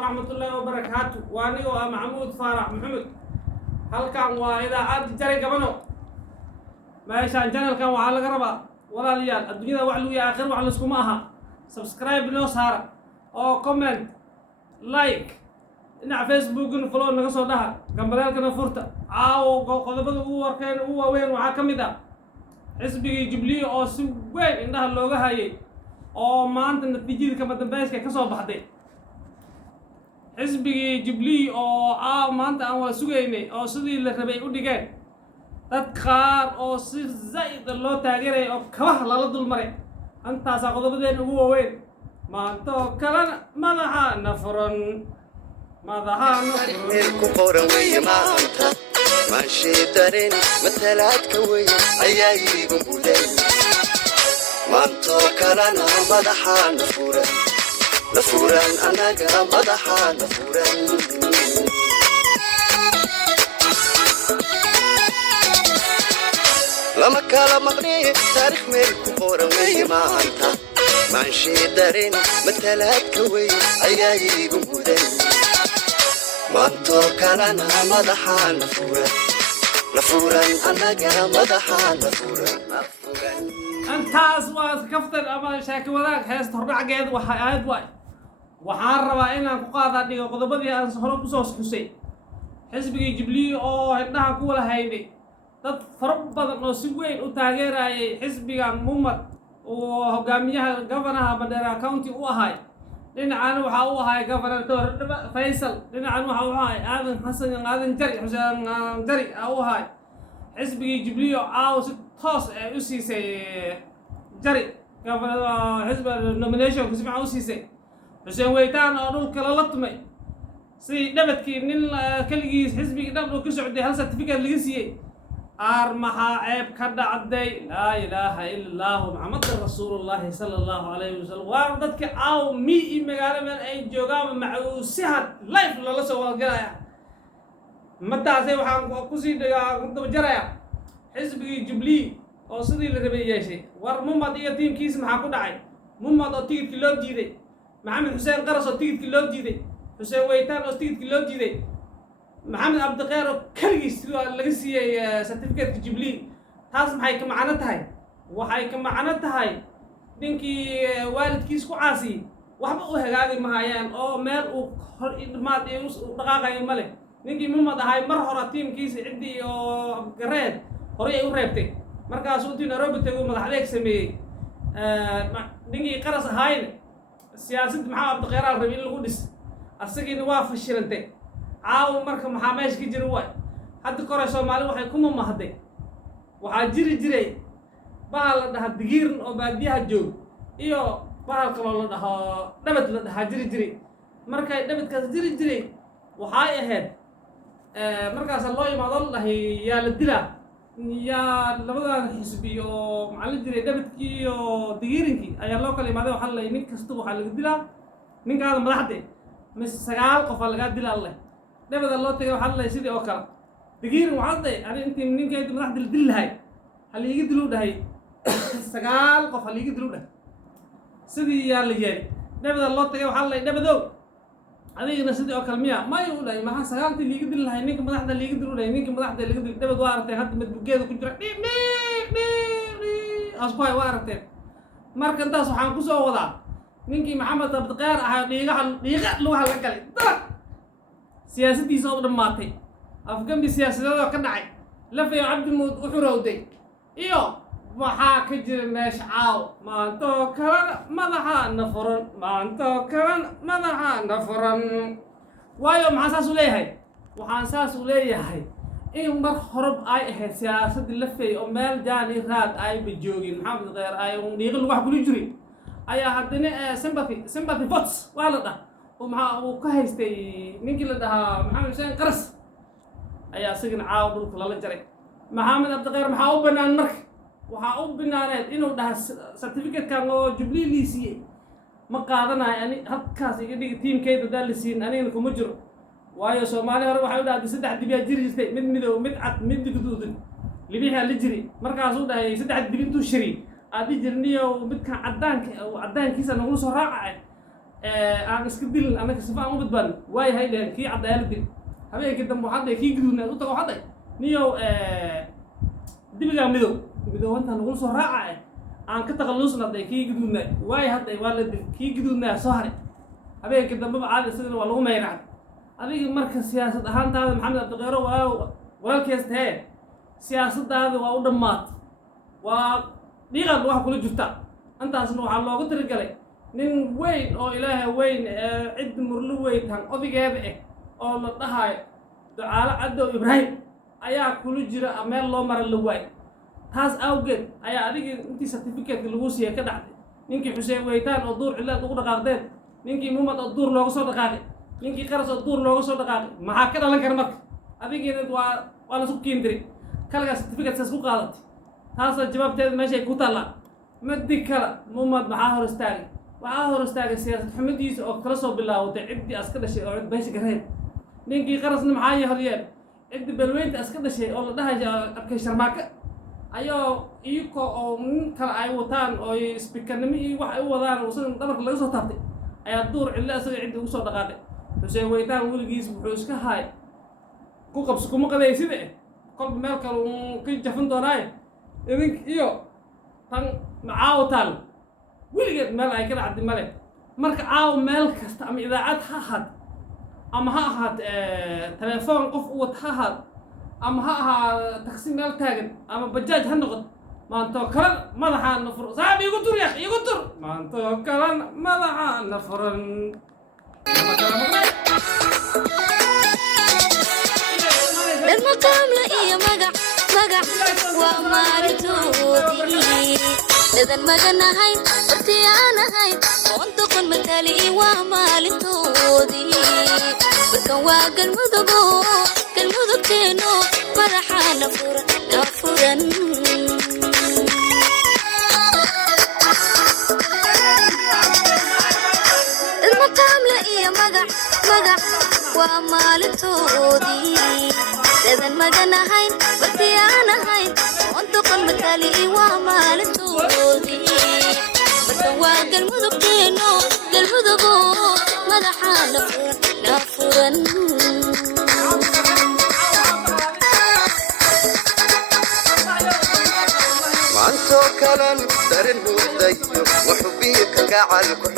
ورحمة الله وبركاته وأنا ومحمود فارح محمد هل كان وإذا عاد جري قبله ما يشان جنال كان وعلى قربة ولا ليال الدنيا وعلو يا آخر وعلى سكماها سبسكرايب لو صار أو كومنت لايك إن على فيسبوك نفولو نقصو ده كمبرال كنا فرطة أو قلبه هو كان هو وين وحكم ده حسبي جبلي أو سوين إنها اللغة هاي أو ما أنت النتيجة كم تبين كسب بعدين حسبي جبلي أو ما أنت أو سويني أو سدي اللي ربي وديكان تدخار أو صير زايد الله تاجره أو كواه لا لدول مري أنت ساقط بدين هو وين ما أنت كلام ماذا نفرن ماذا نفرن ما أنت ماشي دارين مثلات كوي أياي بمبودين ما أنت كلام ماذا نفرن نفوران أنا قام مدحا نفوران لما كلام مغني تاريخ ملك قورا وي ما أنت ماشي دارين مثلات كوي أياي بمبودين ما أنت كلام مدحا نفوران نفوران أنا قام مدحا نفوران أنت أصوات كفتر أما شاكي وذاك حيث تربع قيد وحياد واي waxaan rabaa inaan ku qaada dhigo qodobadii aan hore ku soo xusay xisbiga Jubilee oo hiddaha ku wala hayday dad far badan oo si weyn u taageerayay xisbiga Muhammad oo hogaamiyaha governaha Mandera County u ahay dhinacana waxa uu ahay governor Faisal dhinacana waxa uu ahay Aadan Xasan Jari Xuseen Jari u ahay xisbiga Jubilee oo si toos ah u siisay Jari governor xisbiga nomination ku soo siisay حسين ويتان أقول كلا لطمي سي دبتكي من كلجيس حزبي دبلو كسعودي هل سيرتيفيكت لجسيه أرمحا عيب كذا عدي لا إله إلا الله محمد رسول الله صلى الله عليه وسلم واردتك أو مي مقالة من أي جوجام معوسها لايف لا سوى الجرايا متى سي وحن كوسي دجا كنت بجرايا حزبي جبلي أو صدي الربيع شيء ورمما دي تيم كيس محاكو داعي مما تطير كيلو جيدي محمد حسين قرص تيجي كيلو جديد حسين ويتان أو تيجي كيلو جديد محمد عبد القير كرجس لقسي سيرتيفيكت جبلي هذا محي كم عنتها هاي وحي كم عنتها هاي دينكي والد كيس كعاسي وحبه هذه مهايان أو مال ما تيوس دقاقة يملك دينكي مما ده هاي مرة تيم كيس عندي أو قريد هري وريبتي مركز صوتي نروبي تقول مدحليك سمي دينكي قرص هاي سياسة محمد عبد القير الربيع القدس السجن واقف الشرنتين عاو مركب محاميش كي جرواي حد كورة سومالي وحي كوما مهدي وحا جري بحال لدها دقيرن أو باديها جو إيو بحال كلا لدها دبت لدها جري مركب دبت كاس جري وحاي أهد مركز الله يمضى الله يا للدلا يا لبدا حسبي او معلم جري دبتكي او دقيرنكي ايا لو كلي ماده waxa la nin kasto waxa laga dilaa ninkaada madaxde mis sagaal qof laga dilaa allah dabada loo tagay waxa la sidii oo kala digiirin waxa ay intii ninkeedu madaxda la dilahay hal iga dilu dhahay sagaal qof hal iga dilu dhahay sidii yaa la yeelay dabada loo tagay waxa la dabado adigna sidii oo kale miya ma uu dhahay maxaa sagaaltii liiga dil lahay ninka madaxda liiga dil lahay ninka madaxda liiga dil dabad waa aragtay hadda madbugeeda ku jira asbaay waa aragtay marka intaas waxaan ku soo wadaa ninkii maxamed abdiqaar ahaa dhiiqa lagu halka galay dad siyaasadiisa oo dhamaatay afgambi siyaasadeed ka dhacay lafay cabdi muud u xurowday iyo waxaa ka jira meesh caaw maanto kala madaxa nafuran maanto kala madaxa nafuran waayo maxaa saas u leeyahay waxaan saas u leeyahay in mar horab ay ahayd siyaasad lafay oo meel jaani raad ay bijoogin maxamed qeyr ay dhiiqo wax ku jiri ayaa hadana sympathy votes waa la dhahay oo maxaa uu ka haystay ninkii la dhahaa maxamed xuseen qaras ayaa sigin caaw dhulka lala jaray maxamed abdiqeyr maxaa u banaan marka waxa uu binaaneed inuu dhaha certificate kan oo Jubilee liisiye ma qaadanayo ani halkaas iga dhig teamkeeda dalisiin anigana kuma jiro waayo Soomaali hore waxay u dhahay saddex dibiya jiri jirtay mid midow mid cad mid guduudan libiha la jiri markaas uu dhahay saddex dibi intuu shiri aad jirniyo midka cadaankiisa nagu soo raacay aan iska dilin annaga sifa aan u badbaadno waay hay dheheen kii cadaalad dil habeenkii dambe waxaa dhahay kii gaduudnaa u tago waxaa dhahay niyow dibigaa midowanta nagula soo raaca aan ka taqallusna dhahay kii gaduudnaa waay hadday waa la dil kii gaduudnaa soo haray habeenkii dambeba caadi isagana waa lagu meyracday adiga marka siyaasad ahaantaada maxamed cabdiqeero walaalkees tahee siyaasadaada waa u dhammaad waa dhiiqaad wax kula jirta intaasna waxaa looga tirigalay nin weyn oo ilaahay weyn cid murlo weytaan odigeeda oo la dhahayo ducaalo cadow ibraahim ayaa kula jira meel loo mara la waay taas awgeed ayaa adiga intii certificate lagu siiyay ka dhacday ninkii xuseen weytaan oo duur cilaad ugu dhaqaaqdeen ninkii mumad oo duur looga soo dhaqaaqay ninkii qaras oo duur looga soo dhaqaaqay maxaa ka dhalan kara marka adigeena waa la soo kiindiri kalaga certificate saas ku qaadatay taas jawaabteeda meesha ku taala madi kala mumad maxaa hor istaagay siyaasad xumadiisa oo kala soo bilaawday ciddii aska dhashay oo cid beesha gareed ninkii qarasna maxaa horyeen ciddi balweynta aska dhashay oo la dhahayo arkay sharmaaka ayoo iyako oo nin kale ay wataan oo speakernimo iyo wax ay u wadaan oo isaga dhabarka laga soo taabtay ayaa duur cidla isaga ciddi ugu soo dhaqaaqay xuseen weytaan weligiis wuxuu iska haay ku qabso kuma qadaysida kolba meel kale uu ka jafan doonaayo idink iyo tan macaawo taal weligeed meel ay ka dhacdi male marka caawo meel kasta ama idaacad ha ahaad ama ha ahaad telefoon qof u wad ha ahaad ama ha ahaad taksi meel taagan ama bajaaj ha noqod maantoo kale madaxaana furo saaxib igu tur yaa igu tur maantoo kale madaxaana furan المقام لإيه مقع ومالتودي لذن مقنا هاي ارتيانا هاي وانتقن متالي ومالتودي بركن واقع المذقو كينو فرحا نفورا المقام لإيه مقع ومالتودي لذن مقنا هاي برتيانا هاي وانتقن متالي ومالتودي بركن واقع المذقو مدحا نفورا maantoo kalan darin muuqdayo wuxuu biyo kalgacalku